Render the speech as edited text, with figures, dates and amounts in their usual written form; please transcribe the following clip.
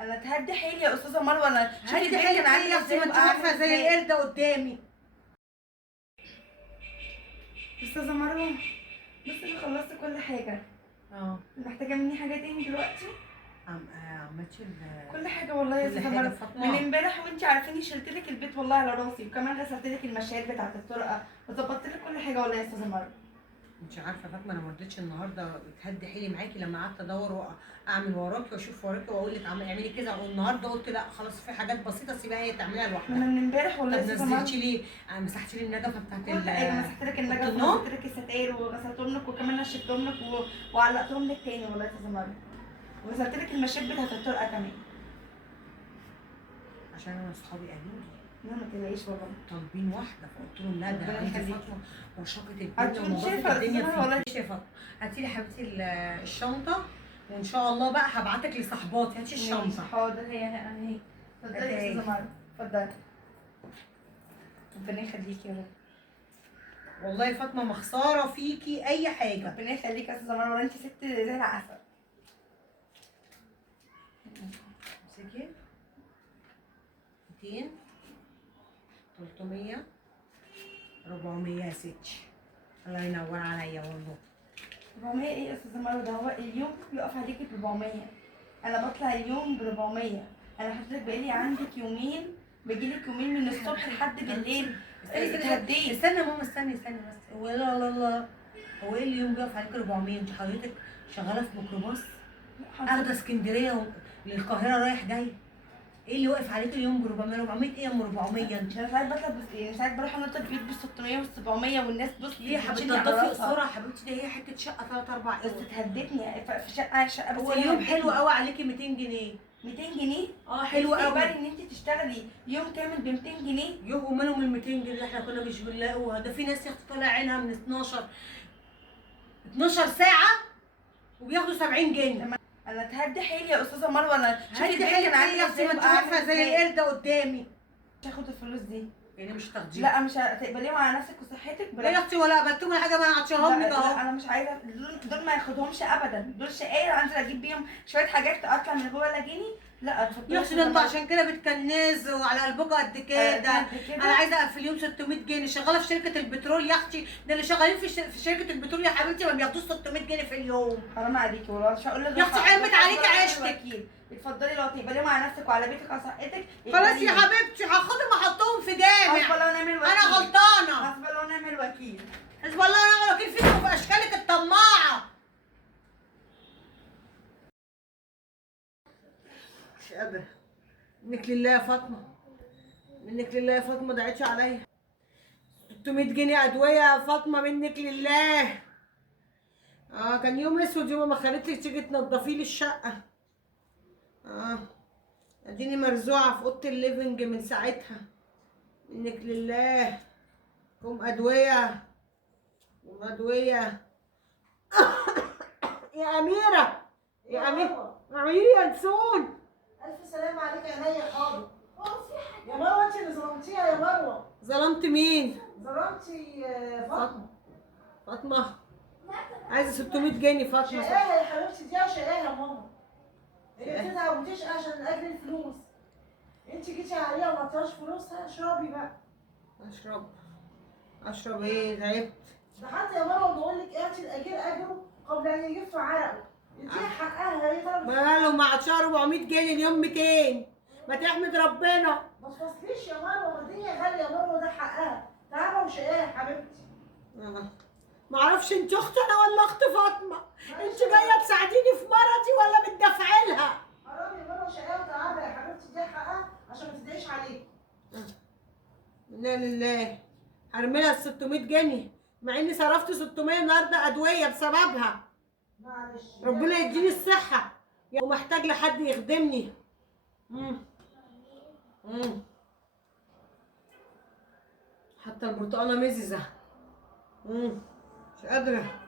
انا تهدي حيلي يا استاذه مروه. انا شوفي هدي البيت حيلك كان ايه عامل يا اختي؟ ازاي ما انت وبقى واقفه عامل زي ازاي. القرده قدامي. استاذه مروه بصي انا خلصت كل حاجه. محتاجه مني حاجه تاني دلوقتي؟ عملتي كل حاجه والله يا كل استاذه حاجه مروه. فاطمه. من امبارح وانت عارفاني شلت لك البيت والله على راسي، وكمان غسلت لك المشايات بتاعه الطرقه وظبطت لك كل حاجه والله يا استاذه مروه. انت عارفه فاطمه، انا ما رضيتش النهارده تهدي حيلي معاكي لما قعدت ادور واعمل وراكي واشوف وراكي واقول لك اعملي كذا، والنهارده قلت لا خلاص في حاجات بسيطه سيبها هي تعملها انا لوحدها. من امبارح والله طب يا استاذه مروه. نزلتي ليه؟ مسحتي لي النجفه بتاعت كل حاجه مسحت لك النجف النوم؟ وغسلت لك الستاير وغسلتهم لك وكمان نشفتهم لك وعلقتهم لك تاني والله يا استاذه مروه. وغسلت لك المشايات بتاعت الطرقه كمان. عشان انا اصحابي قالوا لي لا ما تلاقيش والله. طالبين واحده، فقلت لهم لا ده ربنا عندي يخليكي. فاطمه رشاقه الدنيا هتكون ونظافه شايفة الدنيا أصل أنا والله. فيكي. يا فاطمه هاتي لي حبيبتي الشنطه، وان شاء الله بقى هبعتك لصاحباتي. هاتي الشنطه. حاضر هي اهي. اتفضلي يا استاذه مروه اتفضلي. ربنا يخليكي يا رب. والله يا فاطمه ما خساره فيكي اي حاجه. ربنا يخليكي يا استاذه مروه، انت ست زي العسل. امسكي 200 300 400 يا ستي. الله ينور عليا والله. 400 ايه يا استاذه مروه؟ ده هو اليوم بيقف عليكي ب 400. انا بطلع اليوم ب 400. انا حضرتك بقالي عندك يومين، بجيلك يومين من الصبح لحد بالليل. اتهديت. استنى يا ماما، استني بس. هو لا لا لا، هو ايه اليوم بيقف عليك 400؟ انت حضرتك شغاله في ميكروباص اخده اسكندريه للقاهره رايح جاي. ايه اللي واقف عليك اليوم ب 400؟ 400 ايه يا ام 400 انت؟ انا ساعات بطلع يعني ساعات بروح انط البيت ب 600 وال 700 والناس بص ليه يا حبيبتي بتشيلني على تنضفي راسها. الصوره يا حبيبتي؟ ده هي حته شقه 3 4 بس اوض. اتهدتني في شقه بس هو هي اليوم هدتني. حلو قوي عليكي 200 جنيه. 200 جنيه؟ حلو قوي. تقبلي ان انت تشتغلي يوم كامل ب 200 جنيه؟ يوم مالهم ال 200 جنيه اللي احنا كنا مش بنلاقوها؟ ده في ناس يا اختي طالع عينها من 12 ساعه وبياخدوا 70 جنيه. انا تهدي حيلي يا استاذه مروه. انا شوفي هدي البيت حيلك كان ايه عامل يا اختي؟ ازاي ما انت وبقى واقفه عامل زي ازاي. القرده قدامي. مش هاخد الفلوس دي. يعني مش هتاخديها؟ لا مش هتقبليهم على نفسك وصحتك لا يا اختي، ولا قبلتهم حاجه، ما انا عطشاهم لك لا اهو. انا مش عايزه دول ما ياخدهمش ابدا. دول شقاير انزل اجيب بيهم شويه حاجات اطلع من جوه لاجيني. لا يا اختي ده انتوا عشان كده بتكنزوا وعلى قلبكم قد كده. انا عايزه في اليوم 600 جنيه. شغاله في شركه البترول يا اختي. ده اللي شغالين في شركه البترول يا حبيبتي ما بياخدوش 600 جنيه في اليوم. حرام عليكي والله. مش هقول لك يا اختي حرمت عليكي عيشتك. اتفضلي لو تقبليهم على نفسك وعلى بيتك وعلى صحتك. خلاص يا حبيبتي هاخدهم احطهم في جامع. حسب الله ونعم الوكيل. انا غلطانه. حسب الله ونعم الوكيل. حسب الله ونعم الوكيل فيكم وفي اشكالك الطماعه. مش قادره. منك لله يا فاطمه، منك لله يا فاطمه، ما دعيتش عليا. 600 جنيه ادويه يا فاطمه، منك لله. كان يوم اسود يوم ما خليتك تيجي تنضفي لي الشقه. اديني مرزوعه في اوضه الليفنج من ساعتها. منك لله. قوم ادويه قوم ادويه. يا اميره يا اميره اعملي لي ينسون. ألف سلام عليك يا عينيا. حاضر. يا مروة أنت اللي ظلمتيها يا مروة. ظلمت مين؟ ظلمتي فاطمة. فاطمه عايزه 600 جنيه فاطمه. شقاها يا حبيبتي، دي شقاها يا ماما. هي بتتعب وتشقى عشان أجل الفلوس. أنت جيتي عليها وما عطاش فلوسها. اشربي بقى. اشرب ايه؟ تعبت. ده حتى يا مروة بقول لك اعطي الأجير أجره قبل أن يجف عرقه. اديها حقها. هي طلبت. ماله ما عطشها 400 جنيه اليوم 200. ما تحمد ربنا. ما تفصليش يا مروة، الدنيا غالية يا مروة، ده حقها. تعبها وشقاها يا حبيبتي. ما اعرفش انت اخت انا ولا اخت فاطمه. انت جايه تساعديني في مرضي ولا بتدافعي لها؟ حرام يا مروة، شقاها وتعبها يا حبيبتي، اديها حقها عشان ما تدعيش عليك. لا لله. هرمي لها ال 600 جنيه مع اني صرفت 600 النهارده ادويه بسببها. معلش. ربنا يديني الصحه ومحتاج لحد يخدمني. حتى البرتقانه مززه. مش قادره.